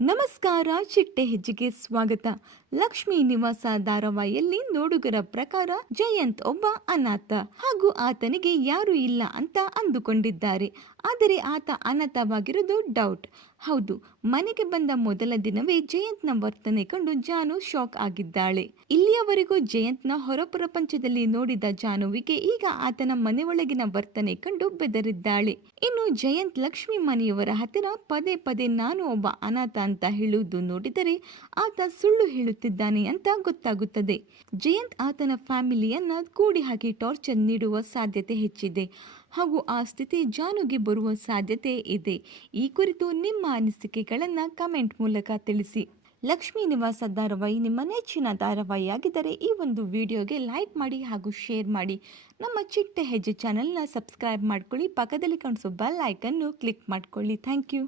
ನಮಸ್ಕಾರ, ಚಿಟ್ಟೆ ಹೆಜ್ಜೆಗೆ ಸ್ವಾಗತ. ಲಕ್ಷ್ಮೀ ನಿವಾಸ ಧಾರಾವಾಹಿಯಲ್ಲಿ ನೋಡುಗರ ಪ್ರಕಾರ ಜಯಂತ್ ಒಬ್ಬ ಅನಾಥ. ಹಾಗೂ ಆತನಿಗೆ ಯಾರು ಇಲ್ಲ ಅಂತ ಅಂದುಕೊಂಡಿದ್ದಾರೆ. ಆದರೆ ಆತ ಅನಾಥವಾಗಿರೋದು ಡೌಟ್ ಹೌದು, ಮನೆಗೆ ಬಂದ ಮೊದಲ ದಿನವೇ ಜಯಂತ್ನ ವರ್ತನೆ ಕಂಡು ಜಾನು ಶಾಕ್ ಆಗಿದ್ದಾಳೆ. ಇಲ್ಲಿಯವರೆಗೂ ಜಯಂತ್ನ ಹೊರ ಪ್ರಪಂಚದಲ್ಲಿ ನೋಡಿದ ಜಾನುವಿಗೆ ಈಗ ಆತನ ಮನೆಯೊಳಗಿನ ವರ್ತನೆ ಕಂಡು ಬೆದರಿದ್ದಾಳೆ. ಇನ್ನು ಜಯಂತ್ ಲಕ್ಷ್ಮಿ ಮನೆಯವರ ಹತ್ತಿರ ಪದೇ ಪದೇ ನಾನು ಒಬ್ಬ ಅನಾಥ ಅಂತ ಹೇಳುವುದು ನೋಡಿದರೆ ಆತ ಸುಳ್ಳು ಹೇಳುತ್ತಿದ್ದಾನೆ ಅಂತ ಗೊತ್ತಾಗುತ್ತದೆ. ಜಯಂತ್ ಆತನ ಫ್ಯಾಮಿಲಿಯನ್ನ ಕೂಡಿ ಹಾಕಿ ಟಾರ್ಚರ್ ನೀಡುವ ಸಾಧ್ಯತೆ ಹೆಚ್ಚಿದೆ. ಹಾಗೂ ಆ ಸ್ಥಿತಿ ಜಾನುಗೆ ಬರುವ ಸಾಧ್ಯತೆ ಇದೆ. ಈ ಕುರಿತು ನಿಮ್ಮ ಅನಿಸಿಕೆಗಳನ್ನು ಕಮೆಂಟ್ ಮೂಲಕ ತಿಳಿಸಿ. ಲಕ್ಷ್ಮೀ ನಿವಾಸ ಧಾರಾವಾಹಿ ನಿಮ್ಮ ನೆಚ್ಚಿನ ಧಾರಾವಾಹಿಯಾಗಿದ್ದರೆ ಈ ಒಂದು ವಿಡಿಯೋಗೆ ಲೈಕ್ ಮಾಡಿ ಹಾಗೂ ಶೇರ್ ಮಾಡಿ. ನಮ್ಮ ಚಿಟ್ಟೆ ಹೆಜ್ಜೆ ಚಾನಲ್ನ ಸಬ್ಸ್ಕ್ರೈಬ್ ಮಾಡ್ಕೊಳ್ಳಿ. ಪಕ್ಕದಲ್ಲಿ ಕಾಣಿಸೋ ಬೆಲ್ ಐಕನ್ನು ಕ್ಲಿಕ್ ಮಾಡ್ಕೊಳ್ಳಿ. Thank you.